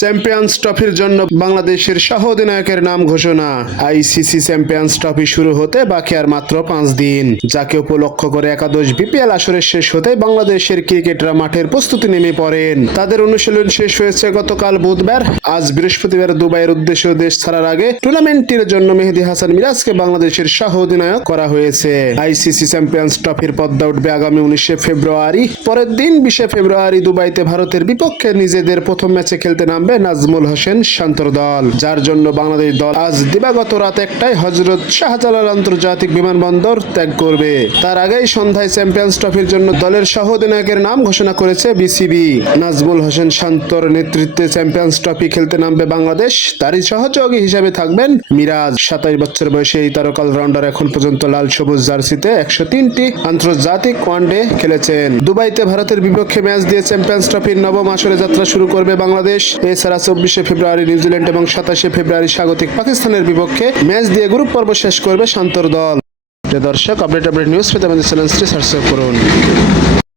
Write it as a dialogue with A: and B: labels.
A: Champions ট্রফির জন্য বাংলাদেশের সহ অধিনায়কের নাম ঘোষণা। আইসিসি চ্যাম্পিয়ন্স ট্রফি শুরু হতে বাকি আর মাত্র পাঁচ দিন। যাকে উপলক্ষ করে একাদশ বিপিএল আসরের শেষ হতে বাংলাদেশের ক্রিকেটরা মাঠের প্রস্তুতি নেমে পড়েন। তাদের অনুশীলন শেষ হয়েছে গতকাল বুধবার। আজ বৃহস্পতিবার দুবাইয়ের উদ্দেশ্যে দেশ ছাড়ার আগে টুর্নামেন্টটির জন্য মেহেদি হাসান মিরাজকে বাংলাদেশের সহ অধিনায়ক করা হয়েছে। আইসিসি চ্যাম্পিয়ন্স ট্রফির পদ্মা উঠবে আগামী উনিশে ফেব্রুয়ারি। পরের দিন বিশে ফেব্রুয়ারি দুবাইতে ভারতের বিপক্ষে নিজেদের প্রথম ম্যাচে খেলতে নামবে নাজমুল হোসেন শান্তর দল, যার জন্য বাংলাদেশ দল আজ দিবাগত রাত একটাই হজরত শাহজালাল আন্তর্জাতিক বিমানবন্দর ত্যাগ করবে। তার আগেই সন্ধ্যায় চ্যাম্পিয়ন্স ট্রফির জন্য দলের সহ অধিনায়কের নাম ঘোষণা করেছে বিসিবি। নাজমুল হোসেন শান্তর নেতৃত্বে চ্যাম্পিয়ন্স ট্রফি খেলতে নামবে বাংলাদেশ। তারই সহযোগী হিসেবে থাকবেন মিরাজ। সাতাইশ বছর বয়সে এই তারকা অলরাউন্ডার এখন পর্যন্ত লাল সবুজ জার্সিতে একশো তিনটি আন্তর্জাতিক ওয়ানডে খেলেছেন। দুবাইতে ভারতের বিপক্ষে ম্যাচ দিয়ে চ্যাম্পিয়ন্স ট্রফির নবম আসরে যাত্রা শুরু করবে বাংলাদেশ। এছাড়া চব্বিশে ফেব্রুয়ারি নিউজিল্যান্ড এবং সাতাশে ফেব্রুয়ারি স্বাগতিক। পাকিস্তানের বিপক্ষে ম্যাচ দিয়ে গ্রুপ পর্ব শেষ করবে শান্তর দল। দর্শক আপডেট আপডেট নিউজ পেতে আমাদের চ্যানেলটি সাবস্ক্রাইব করুন।